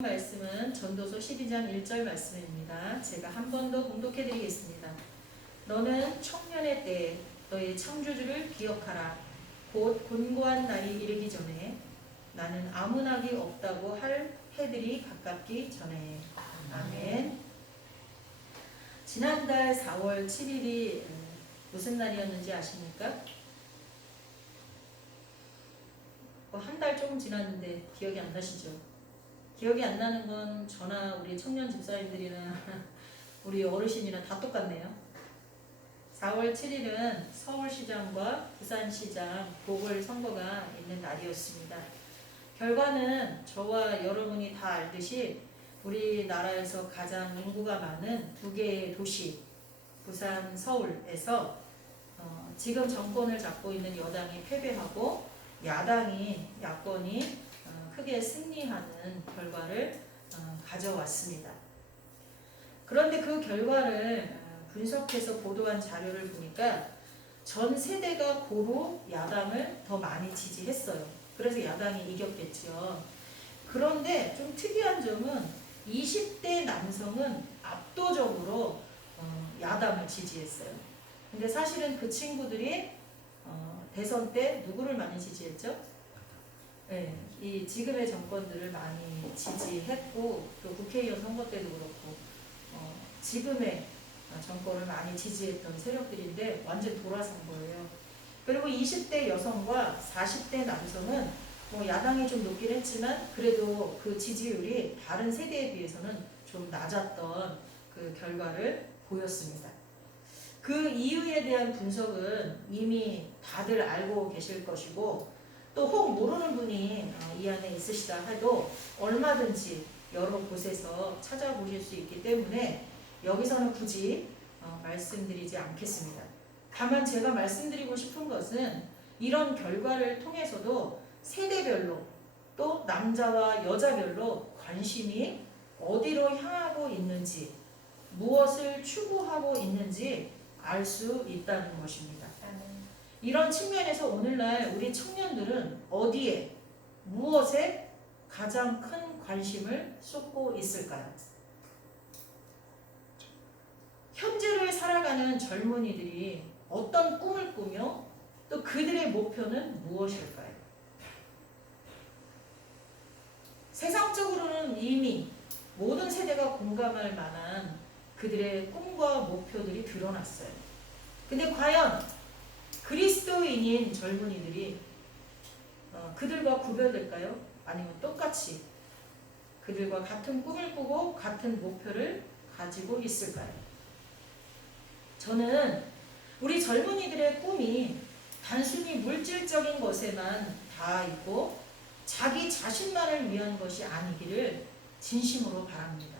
말씀은 전도서 12장 1절 말씀입니다. 제가 한 번 더 봉독해 드리겠습니다. 너는 청년의 때에 너의 창조주를 기억하라. 곧 곤고한 날이 이르기 전에 나는 아무 낙이 없다고 할 해들이 가깝기 전에. 아멘. 지난달 4월 7일이 무슨 날이었는지 아십니까? 한 달 조금 지났는데 기억이 안 나시죠? 기억이 안 나는 건 저나 우리 청년 집사님들이나 우리 어르신이나 다 똑같네요. 4월 7일은 서울시장과 부산시장 보궐선거가 있는 날이었습니다. 결과는 저와 여러분이 다 알듯이 우리나라에서 가장 인구가 많은 두 개의 도시 부산, 서울에서 지금 정권을 잡고 있는 여당이 패배하고 야권이 크게 승리하는 결과를 가져왔습니다. 그런데 그 결과를 분석해서 보도한 자료를 보니까 전 세대가 고루 야당을 더 많이 지지했어요. 그래서 야당이 이겼겠죠. 그런데 좀 특이한 점은 20대 남성은 압도적으로 야당을 지지했어요. 근데 사실은 그 친구들이 대선 때 누구를 많이 지지했죠? 네, 이 지금의 정권들을 많이 지지했고 또 국회의원 선거 때도 그렇고 지금의 정권을 많이 지지했던 세력들인데 완전 돌아선 거예요. 그리고 20대 여성과 40대 남성은 야당이 좀 높긴 했지만 그래도 그 지지율이 다른 세대에 비해서는 좀 낮았던 그 결과를 보였습니다. 그 이유에 대한 분석은 이미 다들 알고 계실 것이고 또 혹 모르는 분이 이 안에 있으시다 해도 얼마든지 여러 곳에서 찾아보실 수 있기 때문에 여기서는 굳이 말씀드리지 않겠습니다. 다만 제가 말씀드리고 싶은 것은 이런 결과를 통해서도 세대별로 또 남자와 여자별로 관심이 어디로 향하고 있는지 무엇을 추구하고 있는지 알 수 있다는 것입니다. 이런 측면에서 오늘날 우리 청년들은 어디에 무엇에 가장 큰 관심을 쏟고 있을까요? 현재를 살아가는 젊은이들이 어떤 꿈을 꾸며 또 그들의 목표는 무엇일까요? 세상적으로는 이미 모든 세대가 공감할 만한 그들의 꿈과 목표들이 드러났어요. 근데 과연 그리스도인인 젊은이들이 그들과 구별될까요? 아니면 똑같이 그들과 같은 꿈을 꾸고 같은 목표를 가지고 있을까요? 저는 우리 젊은이들의 꿈이 단순히 물질적인 것에만 닿아 있고 자기 자신만을 위한 것이 아니기를 진심으로 바랍니다.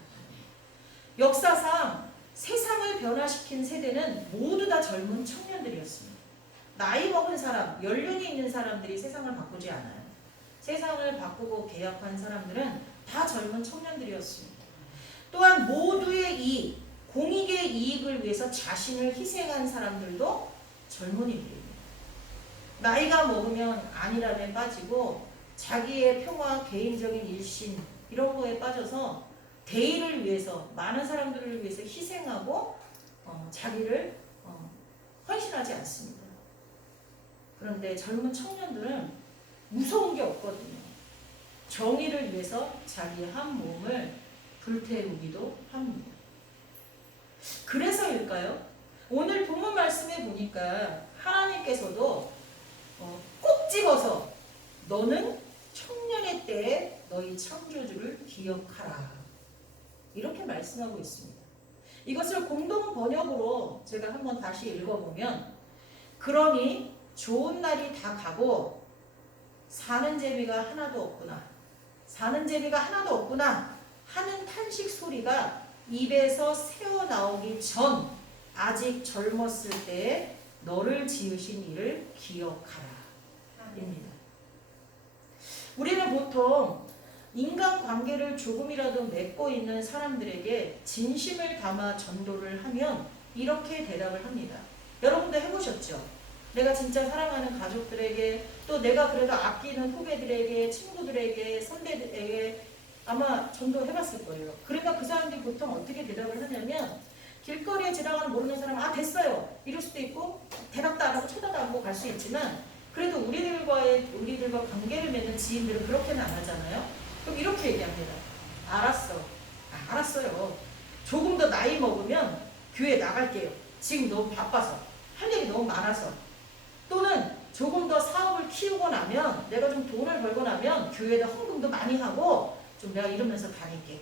역사상 세상을 변화시킨 세대는 모두 다 젊은 청년들이었습니다. 나이 먹은 사람, 연륜이 있는 사람들이 세상을 바꾸지 않아요. 세상을 바꾸고 개혁한 사람들은 다 젊은 청년들이었습니다. 또한 모두의 이익, 공익의 이익을 위해서 자신을 희생한 사람들도 젊은이들입니다. 나이가 먹으면 안일함에 빠지고 자기의 평화, 개인적인 일심 이런 거에 빠져서 대의를 위해서 많은 사람들을 위해서 희생하고 자기를 헌신하지 않습니다. 그런데 젊은 청년들은 무서운 게 없거든요. 정의를 위해서 자기 한 몸을 불태우기도 합니다. 그래서일까요? 오늘 본문 말씀에 보니까 하나님께서도 꼭 집어서 너는 청년의 때에 너희 창조주를 기억하라. 이렇게 말씀하고 있습니다. 이것을 공동 번역으로 제가 한번 다시 읽어보면 그러니 좋은 날이 다 가고 사는 재미가 하나도 없구나. 사는 재미가 하나도 없구나 하는 탄식 소리가 입에서 새어나오기 전 아직 젊었을 때에 너를 지으신 이를 기억하라. 입니다. 우리는 보통 인간관계를 조금이라도 맺고 있는 사람들에게 진심을 담아 전도를 하면 이렇게 대답을 합니다. 여러분도 해보셨죠? 내가 진짜 사랑하는 가족들에게 또 내가 그래도 아끼는 후배들에게 친구들에게 선배들에게 아마 전도해봤을 거예요. 그러니까 그 사람들이 보통 어떻게 대답을 하냐면 길거리에 지나가는 모르는 사람 아 됐어요 이럴 수도 있고 대답도 안 하고 쳐다도 안 보고 갈 수 있지만 그래도 우리들과 관계를 맺는 지인들은 그렇게는 안 하잖아요. 그럼 이렇게 얘기합니다. 알았어. 알았어요. 조금 더 나이 먹으면 교회 나갈게요. 지금 너무 바빠서 할 일이 너무 많아서 또는 조금 더 사업을 키우고 나면 내가 좀 돈을 벌고 나면 교회에다 헌금도 많이 하고 좀 내가 이러면서 다닐게.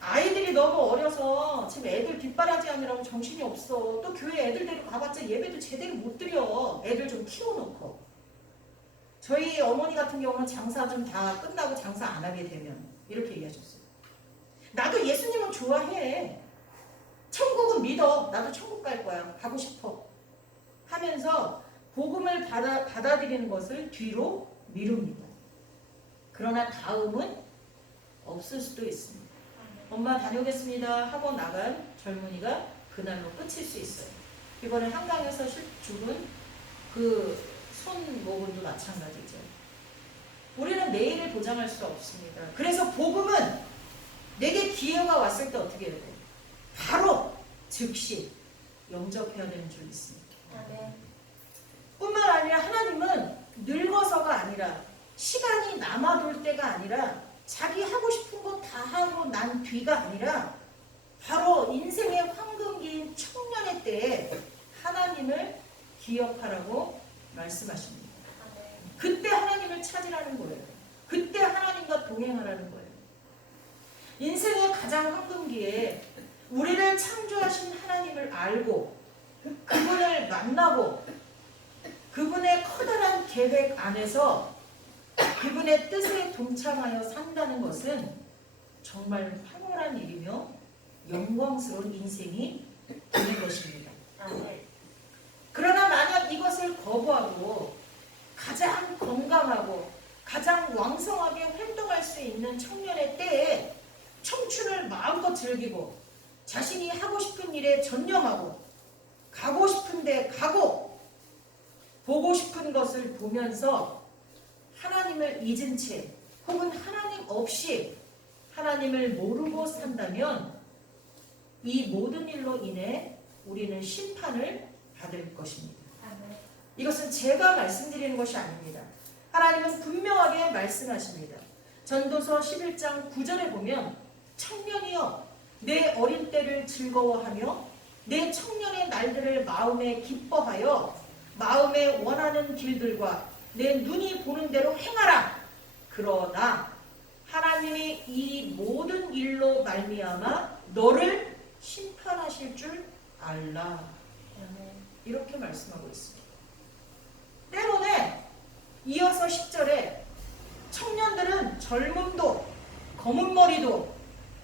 아이들이 너무 어려서 지금 애들 뒷바라지 하느라고 정신이 없어. 또 교회 애들 데리고 가봤자 예배도 제대로 못 드려. 애들 좀 키워놓고. 저희 어머니 같은 경우는 장사 좀 다 끝나고 장사 안 하게 되면 이렇게 얘기하셨어요. 나도 예수님은 좋아해. 천국은 믿어. 나도 천국 갈 거야. 가고 싶어. 하면서 복음을 받아들이는 것을 뒤로 미룹니다. 그러나 다음은 없을 수도 있습니다. 엄마 다녀오겠습니다 하고 나간 젊은이가 그날로 끝일 수 있어요. 이번에 한강에서 죽은 그 손모군도 마찬가지죠. 우리는 내일을 보장할 수 없습니다. 그래서 복음은 내게 기회가 왔을 때 어떻게 해야 돼요? 바로 즉시 영접해야 되는 줄 믿습니다. 뿐만 아니라 하나님은 늙어서가 아니라 시간이 남아돌 때가 아니라 자기 하고 싶은 거 다 하고 난 뒤가 아니라 바로 인생의 황금기인 청년의 때에 하나님을 기억하라고 말씀하십니다. 그때 하나님을 찾으라는 거예요. 그때 하나님과 동행하라는 거예요. 인생의 가장 황금기에 우리를 창조하신 하나님을 알고 그분을 만나고 그분의 커다란 계획 안에서 그분의 뜻에 동참하여 산다는 것은 정말 황홀한 일이며 영광스러운 인생이 되는 것입니다. 그러나 만약 이것을 거부하고 가장 건강하고 가장 왕성하게 활동할 수 있는 청년의 때에 청춘을 마음껏 즐기고 자신이 하고 싶은 일에 전념하고 가고 싶은 데 가고 보고 싶은 것을 보면서 하나님을 잊은 채 혹은 하나님 없이 하나님을 모르고 산다면 이 모든 일로 인해 우리는 심판을 받을 것입니다. 이것은 제가 말씀드리는 것이 아닙니다. 하나님은 분명하게 말씀하십니다. 전도서 11장 9절에 보면 청년이여 내 어린 때를 즐거워하며 내 청년의 날들을 마음에 기뻐하여 마음에 원하는 길들과 내 눈이 보는 대로 행하라. 그러나 하나님이 이 모든 일로 말미암아 너를 심판하실 줄 알라. 이렇게 말씀하고 있습니다. 때로는 이어서 10절에 청년들은 젊음도 검은 머리도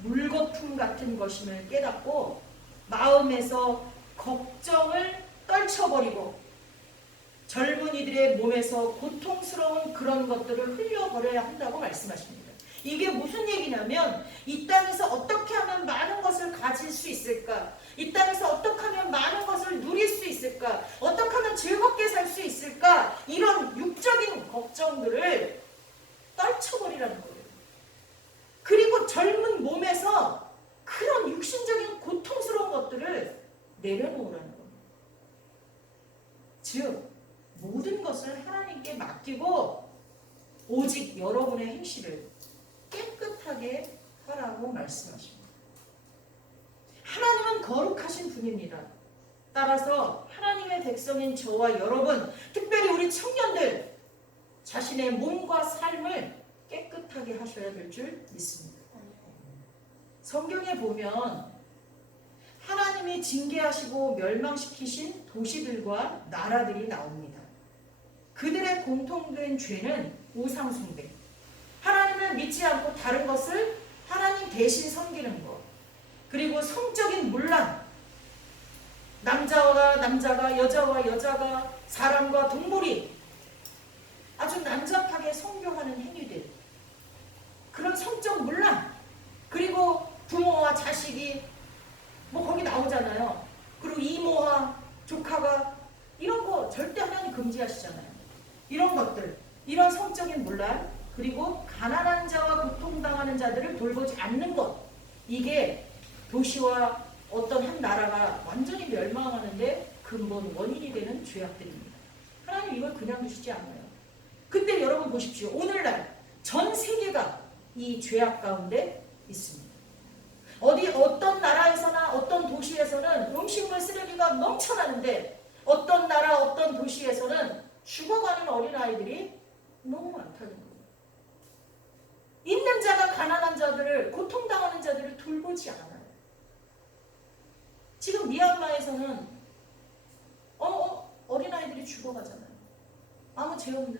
물거품 같은 것임을 깨닫고 마음에서 걱정을 떨쳐버리고 젊은이들의 몸에서 고통스러운 그런 것들을 흘려버려야 한다고 말씀하십니다. 이게 무슨 얘기냐면 이 땅에서 어떻게 하면 많은 것을 가질 수 있을까? 이 땅에서 어떻게 하면 많은 것을 누릴 수 있을까? 어떻게 하면 즐겁게 살 수 있을까? 이런 육적인 걱정들을 떨쳐버리라는 거예요. 그리고 젊은 몸에서 그런 육신적인 고통스러운 것들을 내려놓으라는 겁니다. 즉 모든 것을 하나님께 맡기고 오직 여러분의 행실을 깨끗하게 하라고 말씀하십니다. 하나님은 거룩하신 분입니다. 따라서 하나님의 백성인 저와 여러분, 특별히 우리 청년들 자신의 몸과 삶을 깨끗하게 하셔야 될 줄 믿습니다. 성경에 보면 하나님이 징계하시고 멸망시키신 도시들과 나라들이 나옵니다. 그들의 공통된 죄는 우상숭배, 하나님을 믿지 않고 다른 것을 하나님 대신 섬기는 것, 그리고 성적인 문란, 남자와 남자가, 여자와 여자가, 사람과 동물이 아주 난잡하게 성교하는 행위들, 그런 성적 문란, 그리고 부모와 자식이 거기 나오잖아요. 그리고 이모와 조카가 이런 거 절대 하나님 금지하시잖아요. 이런 것들, 이런 성적인 문란, 그리고 가난한 자와 고통당하는 자들을 돌보지 않는 것, 이게 도시와 어떤 한 나라가 완전히 멸망하는데 근본 원인이 되는 죄악들입니다. 하나님 이걸 그냥 두시지 않아요. 근데 여러분 보십시오. 오늘날 전 세계가 이 죄악 가운데 있습니다. 어떤 나라에서나 어떤 도시에서는 음식물 쓰레기가 넘쳐나는데 어떤 나라 어떤 도시에서는 죽어가는 어린아이들이 너무 많다는 거예요. 있는 자가 가난한 자들을, 고통당하는 자들을 돌보지 않아요. 지금 미얀마에서는 어린아이들이 죽어가잖아요. 아무 죄 없는.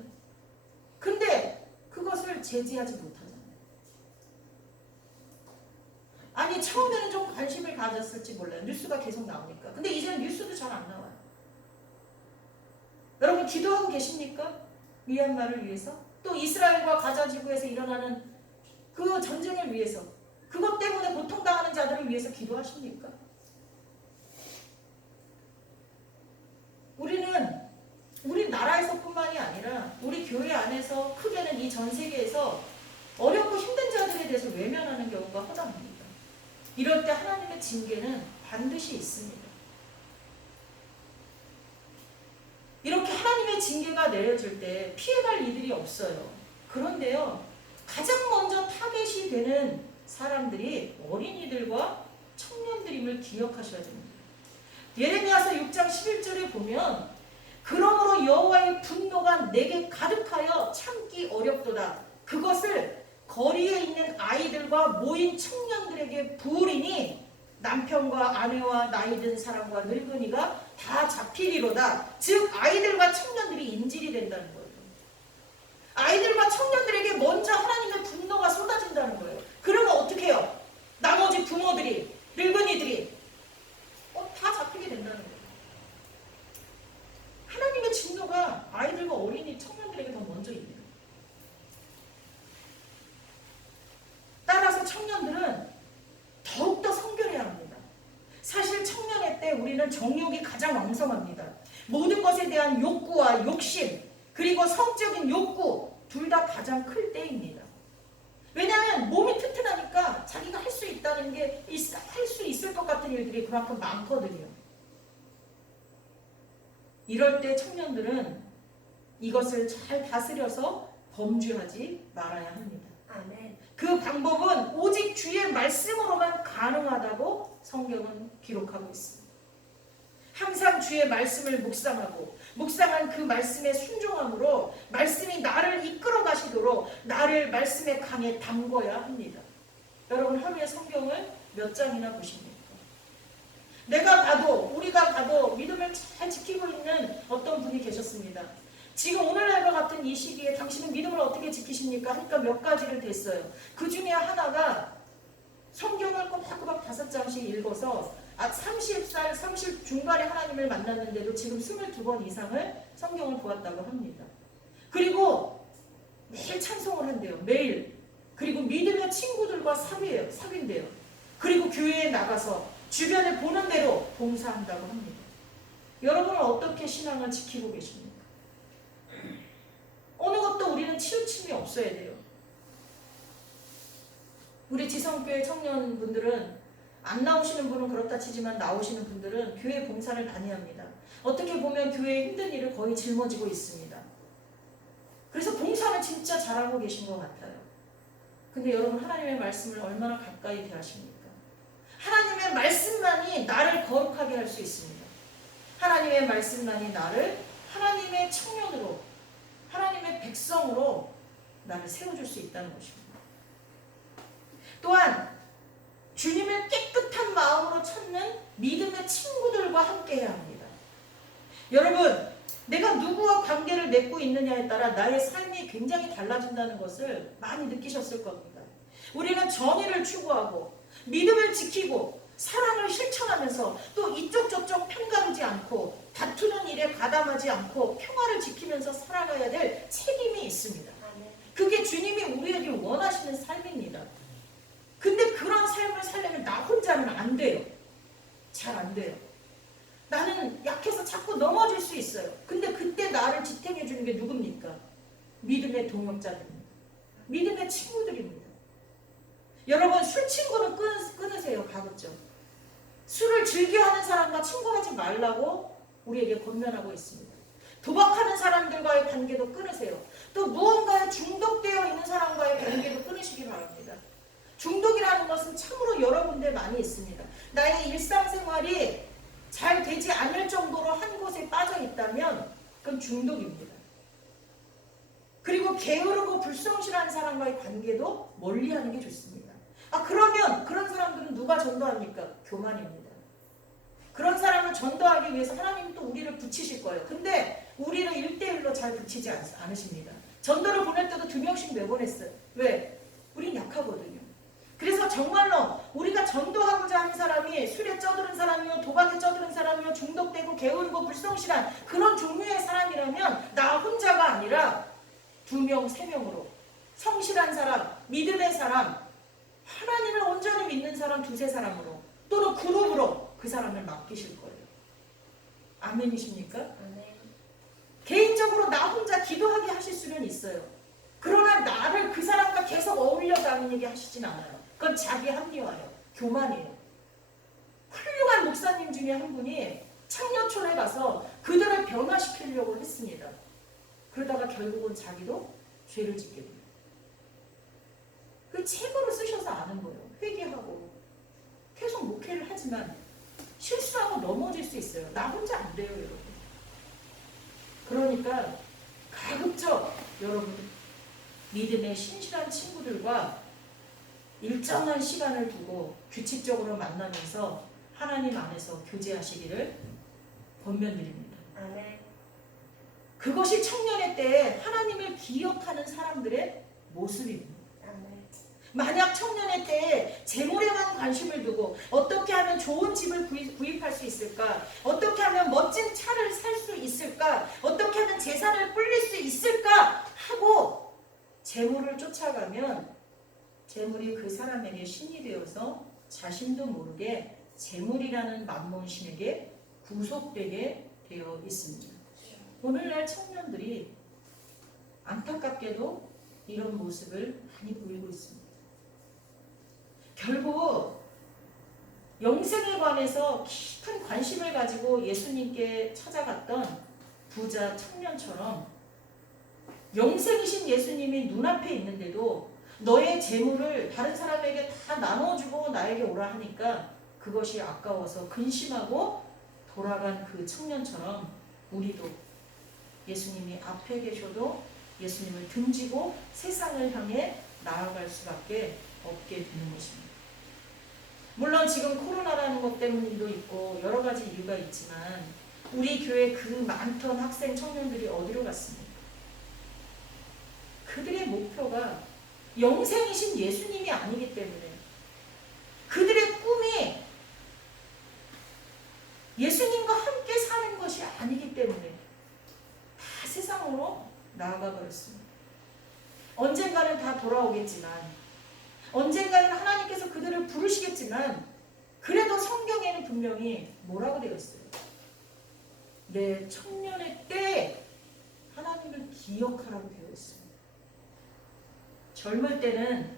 근데 그것을 제지하지 못하잖아요. 아니 처음에는 좀 관심을 가졌을지 몰라요. 뉴스가 계속 나오니까. 근데 이제는 뉴스도 잘 안 나와요. 여러분 기도하고 계십니까? 미얀마를 위해서? 또 이스라엘과 가자 지구에서 일어나는 그 전쟁을 위해서, 그것 때문에 고통당하는 자들을 위해서 기도하십니까? 우리 나라에서뿐만이 아니라 우리 교회 안에서 크게는 이 전 세계에서 어렵고 힘든 자들에 대해서 외면하는 경우가 허다합니다. 이럴 때 하나님의 징계는 반드시 있습니다. 이렇게 하나님의 징계가 내려질 때 피해갈 이들이 없어요. 그런데요, 가장 먼저 타겟이 되는 사람들이 어린이들과 청년들임을 기억하셔야 됩니다. 예레미야서 6장 11절에 보면 그러므로 여호와의 분노가 내게 가득하여 참기 어렵도다. 그것을 거리에 있는 아이들과 모인 청년들에게 부으리니 남편과 아내와 나이든 사람과 늙은이가 다 잡히리로다. 즉 아이들과 청년들이 인질이 된다는 거예요. 아이들과 청년들에게 먼저 하나님의 분노가 쏟아진다는 거예요. 그러면 어떻게 해요? 나머지 부모들이, 늙은이들이 다 잡히게 된다는 거예요. 하나님의 진노가 아이들과 어린이, 청년들에게 더 먼저 있는. 따라서 청년들은 더욱더 성결해야 합니다. 사실 청년의 때 우리는 정욕이 가장 왕성합니다. 모든 것에 대한 욕구와 욕심, 그리고 성적인 욕구, 둘 다 가장 클 때입니다. 왜냐하면 몸이 튼튼하니까 자기가 할 수 있다는 게, 할 수 있을 것 같은 일들이 그만큼 많거든요. 이럴 때 청년들은 이것을 잘 다스려서 범죄하지 말아야 합니다. 아멘. 그 방법은 오직 주의 말씀으로만 가능하다고 성경은 기록하고 있습니다. 항상 주의 말씀을 묵상한 그 말씀에 순종함으로 말씀이 나를 이끌어 가시도록 나를 말씀의 강에 담궈야 합니다. 여러분 하루에 성경을 몇 장이나 보십니까? 우리가 봐도 믿음을 잘 지키고 있는 어떤 분이 계셨습니다. 지금 오늘날과 같은 이 시기에 당신은 믿음을 어떻게 지키십니까? 하니까 몇 가지를 댔어요. 그 중에 하나가 성경을 꼬박꼬박 5장씩 읽어서 30살, 30 중반에 하나님을 만났는데도 지금 22번 이상을 성경을 보았다고 합니다. 그리고 매일 찬송을 한대요. 매일. 그리고 믿음의 친구들과 사귄대요. 그리고 교회에 나가서 주변에 보는 대로 봉사한다고 합니다. 여러분은 어떻게 신앙을 지키고 계십니까? 어느 것도 우리는 치우침이 없어야 돼요. 우리 지성교회 청년분들은 안 나오시는 분은 그렇다 치지만 나오시는 분들은 교회 봉사를 많이 합니다. 어떻게 보면 교회의 힘든 일을 거의 짊어지고 있습니다. 그래서 봉사는 진짜 잘하고 계신 것 같아요. 근데 여러분 하나님의 말씀을 얼마나 가까이 대하십니까? 하나님의 말씀만이 나를 거룩하게 할 수 있습니다. 하나님의 말씀만이 나를 하나님의 청년으로, 하나님의 백성으로 나를 세워줄 수 있다는 것입니다. 또한 주님을 깨끗한 마음으로 찾는 믿음의 친구들과 함께 해야 합니다. 여러분, 내가 누구와 관계를 맺고 있느냐에 따라 나의 삶이 굉장히 달라진다는 것을 많이 느끼셨을 겁니다. 우리는 정의를 추구하고 믿음을 지키고 사랑을 실천하면서 또 이쪽 저쪽 편가르지 않고 다투는 일에 가담하지 않고 평화를 지키면서 살아가야 될 책임이 있습니다. 그게 주님이 우리에게 원하시는 삶입니다. 근데 그런 삶을 살려면 나 혼자는 안 돼요. 잘 안 돼요. 나는 약해서 자꾸 넘어질 수 있어요. 근데 그때 나를 지탱해 주는 게 누굽니까? 믿음의 동역자들입니다. 믿음의 친구들입니다. 여러분 술 친구는 끊으세요. 가급적. 술을 즐겨하는 사람과 친구하지 말라고 우리에게 권면하고 있습니다. 도박하는 사람들과의 관계도 끊으세요. 또 무언가에 중독되어 있는 사람과의 관계도 끊으시기 바랍니다. 중독이라는 것은 참으로 여러 군데 많이 있습니다. 나의 일상생활이 잘 되지 않을 정도로 한 곳에 빠져 있다면 그건 중독입니다. 그리고 게으르고 불성실한 사람과의 관계도 멀리하는 게 좋습니다. 그러면 그런 사람들은 누가 전도합니까? 교만입니다. 그런 사람을 전도하기 위해서 하나님은 또 우리를 붙이실 거예요. 근데 우리를 1대1로 잘 붙이지 않으십니다. 전도를 보낼 때도 2명씩 내보냈어요. 왜? 우린 약하거든요. 그래서 정말로 우리가 전도하고자 하는 사람이 술에 쩌드는 사람이요, 도박에 쩌드는 사람이요, 중독되고 게으르고 불성실한 그런 종류의 사람이라면 나 혼자가 아니라 2명, 3명으로 성실한 사람, 믿음의 사람, 하나님을 온전히 믿는 사람 2-3사람으로 또는 그룹으로 그 사람을 맡기실 거예요. 아멘이십니까? 아멘. 개인적으로 나 혼자 기도하게 하실 수는 있어요. 그러나 나를 그 사람과 계속 어울려 다니게 하시진 않아요. 그건 자기 합리화예요. 교만이에요. 훌륭한 목사님 중에 한 분이 창녀촌에 가서 그들을 변화시키려고 했습니다. 그러다가 결국은 자기도 죄를 짓게 돼요. 그 책으로 쓰셔서 아는 거예요. 회개하고 계속 목회를 하지만 실수하고 넘어질 수 있어요. 나 혼자 안 돼요, 여러분. 그러니까 가급적 여러분 믿음의 신실한 친구들과 일정한 시간을 두고 규칙적으로 만나면서 하나님 안에서 교제하시기를 권면드립니다. 아멘. 그것이 청년의 때에 하나님을 기억하는 사람들의 모습입니다. 만약 청년의 때에 재물에만 관심을 두고 어떻게 하면 좋은 집을 구입할 수 있을까? 어떻게 하면 멋진 차를 살 수 있을까? 어떻게 하면 재산을 불릴 수 있을까? 하고 재물을 쫓아가면 재물이 그 사람에게 신이 되어서 자신도 모르게 재물이라는 만몬신에게 구속되게 되어 있습니다. 오늘날 청년들이 안타깝게도 이런 모습을 많이 보이고 있습니다. 결국 영생에 관해서 깊은 관심을 가지고 예수님께 찾아갔던 부자 청년처럼 영생이신 예수님이 눈앞에 있는데도 너의 재물을 다른 사람에게 다 나눠주고 나에게 오라 하니까 그것이 아까워서 근심하고 돌아간 그 청년처럼 우리도 예수님이 앞에 계셔도 예수님을 등지고 세상을 향해 나아갈 수밖에 없게 되는 것입니다. 물론 지금 코로나라는 것 때문도 있고 여러 가지 이유가 있지만 우리 교회 그 많던 학생 청년들이 어디로 갔습니까? 그들의 목표가 영생이신 예수님이 아니기 때문에 그들의 꿈이 예수님과 함께 사는 것이 아니기 때문에 다 세상으로 나아가 버렸습니다. 언젠가는 다 돌아오겠지만 언젠가는 하나님께서 그들을 부르시겠지만 그래도 성경에는 분명히 뭐라고 되어 있어요? 내 청년의 때에 하나님을 기억하라고 되어 있습니다. 젊을 때는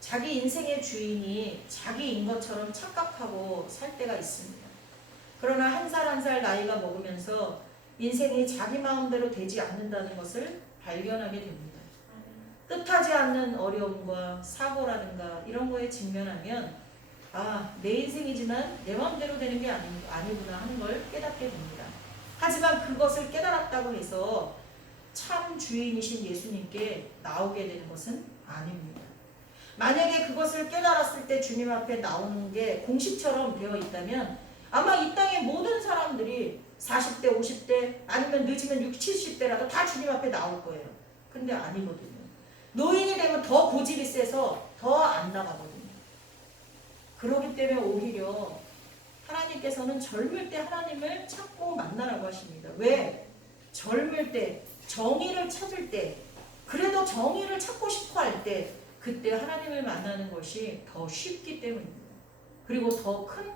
자기 인생의 주인이 자기인 것처럼 착각하고 살 때가 있습니다. 그러나 한 살 한 살 나이가 먹으면서 인생이 자기 마음대로 되지 않는다는 것을 발견하게 됩니다. 뜻하지 않는 어려움과 사고라든가 이런 거에 직면하면 내 인생이지만 내 마음대로 되는 게 아니구나 하는 걸 깨닫게 됩니다. 하지만 그것을 깨달았다고 해서 참 주인이신 예수님께 나오게 되는 것은 아닙니다. 만약에 그것을 깨달았을 때 주님 앞에 나오는 게 공식처럼 되어 있다면 아마 이 땅의 모든 사람들이 40대, 50대 아니면 늦으면 60, 70대라도 다 주님 앞에 나올 거예요. 근데 아니거든요. 노인이 되면 더 고집이 세서 더 안 나가거든요. 그렇기 때문에 오히려 하나님께서는 젊을 때 하나님을 찾고 만나라고 하십니다. 왜? 젊을 때, 정의를 찾을 때, 그래도 정의를 찾고 싶어 할 때 그때 하나님을 만나는 것이 더 쉽기 때문입니다. 그리고 더 큰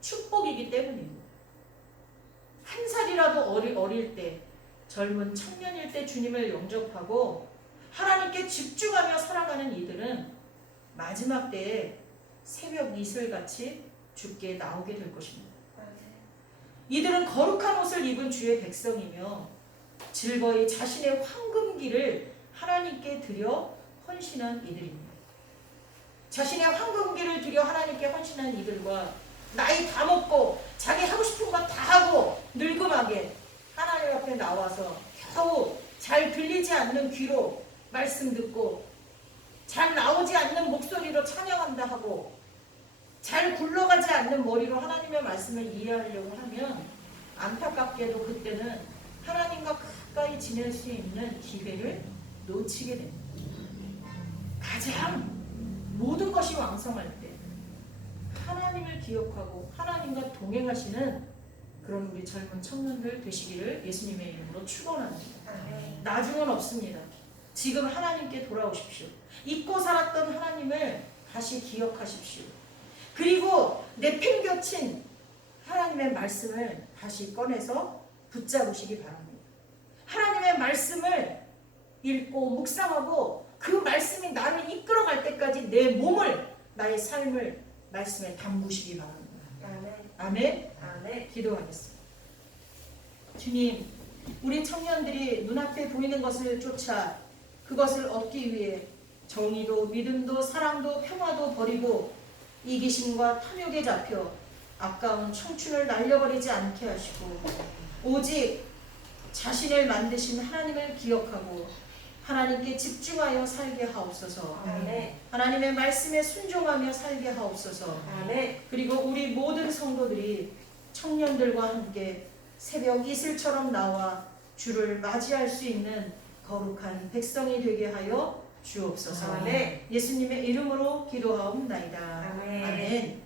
축복이기 때문입니다. 한 살이라도 어릴 때, 젊은 청년일 때 주님을 영접하고 하나님께 집중하며 살아가는 이들은 마지막 때에 새벽 이슬같이 주께 나오게 될 것입니다. 이들은 거룩한 옷을 입은 주의 백성이며 즐거이 자신의 황금기를 하나님께 드려 헌신한 이들입니다. 자신의 황금기를 드려 하나님께 헌신한 이들과 나이 다 먹고 자기 하고 싶은 거 다 하고 늙음하게 하나님 앞에 나와서 겨우 잘 들리지 않는 귀로 말씀 듣고 잘 나오지 않는 목소리로 찬양한다 하고 잘 굴러가지 않는 머리로 하나님의 말씀을 이해하려고 하면 안타깝게도 그때는 하나님과 가까이 지낼 수 있는 기회를 놓치게 됩니다. 가장 모든 것이 왕성할 때 하나님을 기억하고 하나님과 동행하시는 그런 우리 젊은 청년들 되시기를 예수님의 이름으로 축원합니다. 나중은 없습니다. 지금 하나님께 돌아오십시오. 잊고 살았던 하나님을 다시 기억하십시오. 그리고 내팽겨친 하나님의 말씀을 다시 꺼내서 붙잡으시기 바랍니다. 하나님의 말씀을 읽고 묵상하고 그 말씀이 나를 이끌어갈 때까지 내 몸을 나의 삶을 말씀에 담그시기 바랍니다. 아멘. 아멘. 기도하겠습니다. 주님, 우리 청년들이 눈앞에 보이는 것을 쫓아 그것을 얻기 위해 정의도 믿음도 사랑도 평화도 버리고 이기심과 탐욕에 잡혀 아까운 청춘을 날려버리지 않게 하시고 오직 자신을 만드신 하나님을 기억하고 하나님께 집중하여 살게 하옵소서. 아멘. 하나님의 말씀에 순종하며 살게 하옵소서. 아멘. 그리고 우리 모든 성도들이 청년들과 함께 새벽 이슬처럼 나와 주를 맞이할 수 있는 거룩한 백성이 되게 하여 주옵소서. 아멘. 예수님의 이름으로 기도하옵나이다. 아멘. 아멘.